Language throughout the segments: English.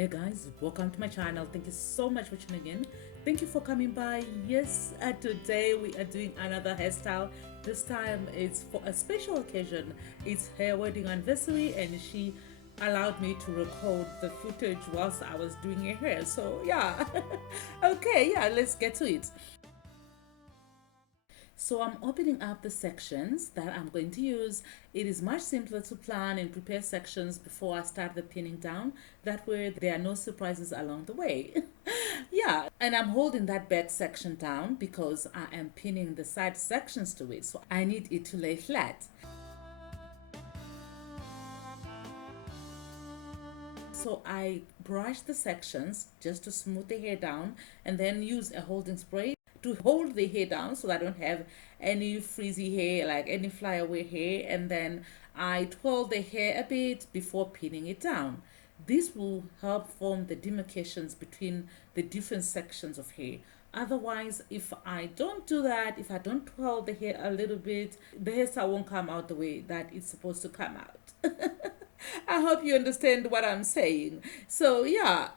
Hey guys, welcome to my channel. Thank you so much for tuning in. Thank you for coming by. Yes, today we are doing another hairstyle. This time it's for a special occasion. It's her wedding anniversary and she allowed me to record the footage whilst I was doing her hair. So yeah. Okay, yeah, let's get to it. So I'm opening up the sections that I'm going to use. It is much simpler to plan and prepare sections before I start the pinning down. That way there are no surprises along the way. Yeah, and I'm holding that back section down because I am pinning the side sections to it. So I need it to lay flat. So I brush the sections just to smooth the hair down and then use a holding spray to hold the hair down so I don't have any frizzy hair, like any flyaway hair. And then I twirl the hair a bit before pinning it down. This will help form the demarcations between the different sections of hair. Otherwise, if I don't do that, if I don't twirl the hair a little bit, the hairstyle won't come out the way that it's supposed to come out. I hope you understand what I'm saying. So, yeah,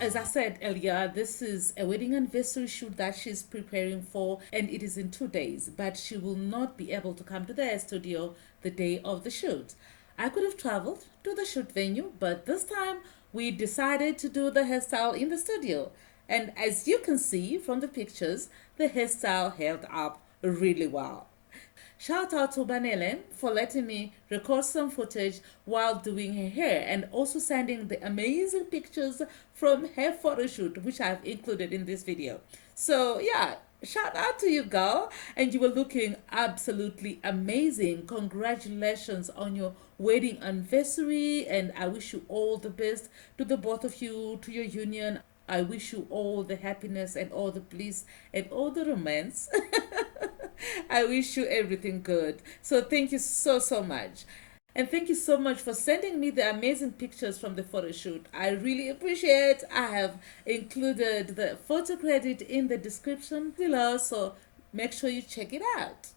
as I said earlier, this is a wedding anniversary shoot that she's preparing for, and it is in 2 days, but she will not be able to come to the studio the day of the shoot. I could have traveled to the shoot venue, but this time we decided to do the hairstyle in the studio. And as you can see from the pictures, the hairstyle held up really well. Shout out to Banele for letting me record some footage while doing her hair and also sending the amazing pictures from her photo shoot, which I've included in this video. So, yeah, shout out to you, girl. And you were looking absolutely amazing. Congratulations on your wedding anniversary. And I wish you all the best to the both of you, to your union. I wish you all the happiness and all the bliss and all the romance. I wish you everything good. So thank you so much. And thank you so much for sending me the amazing pictures from the photo shoot. I really appreciate. I have included the photo credit in the description below, so make sure you check it out.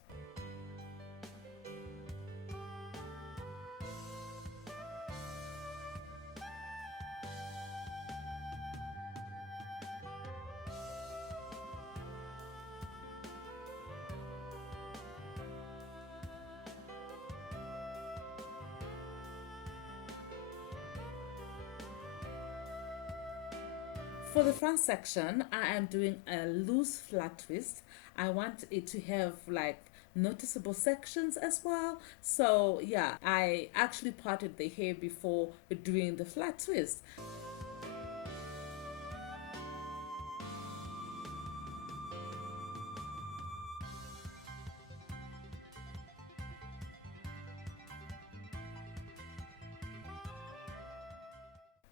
For the front section, I am doing a loose flat twist. I want it to have like noticeable sections as well. So yeah, I actually parted the hair before doing the flat twist.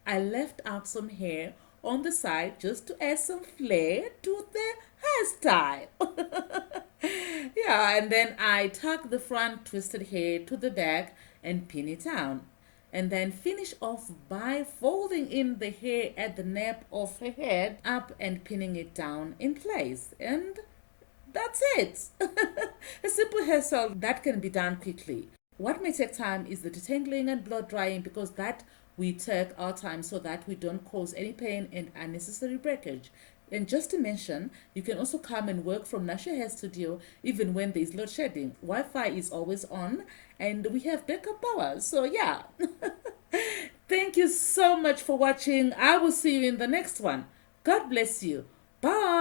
I left out some hair on the side just to add some flair to the hairstyle. Yeah, and then I tuck the front twisted hair to the back and pin it down. And then finish off by folding in the hair at the nape of her head up and pinning it down in place. And that's it. A simple hairstyle that can be done quickly. What may take time is the detangling and blow drying because that we take our time so that we don't cause any pain and unnecessary breakage. And just to mention, you can also come and work from Nasha Hair Studio even when there is load shedding. Wi-Fi is always on and we have backup power. So yeah. Thank you so much for watching. I will see you in the next one. God bless you. Bye.